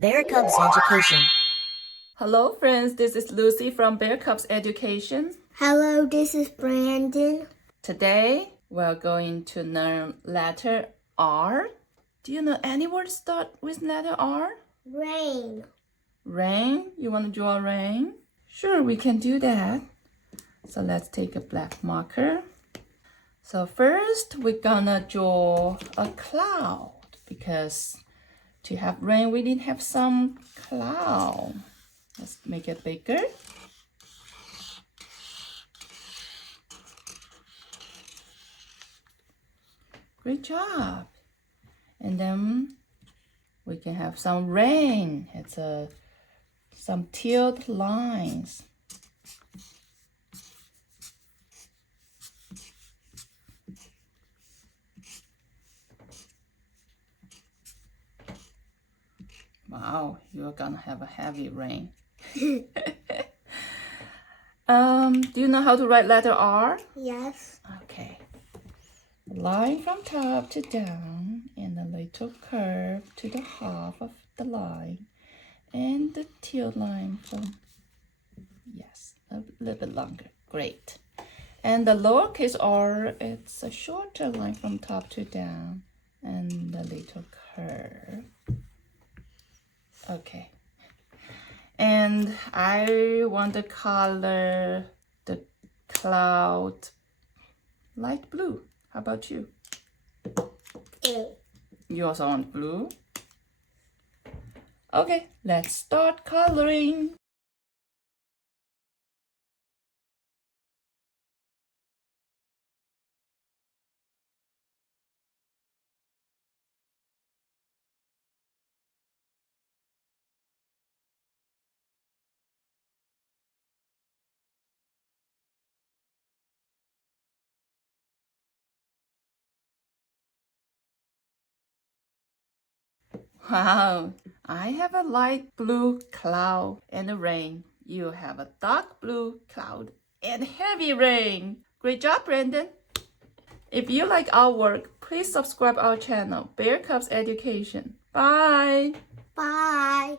Bear Cubs Education. Hello friends, this is Lucy from Bear Cubs Education. Hello, this is Brandon. Today we're going to learn letter R. Do you know any words start with letter R? Rain. Rain? You want to draw rain? Sure, we can do that. So let's take a black marker. So first we're gonna draw a cloud because to have rain we need to have some cloud. Let's make it bigger. Great job. And then we can have some rain. It's some tilled lines. Wow, you're gonna have a heavy rain. Do you know how to write letter R? Yes. Okay. Line from top to down and a little curve to the half of the line and the tail line from, yes, a little bit longer. Great. And the lowercase r, it's a shorter line from top to down and a little curve. Okay. And I want to color the cloud light blue. How about you? Blue. You also want blue? Okay, let's start coloring. Wow, I have a light blue cloud and a rain. You have a dark blue cloud and heavy rain. Great job, Brandon. If you like our work, please subscribe our channel, Bear Cubs Education. Bye. Bye.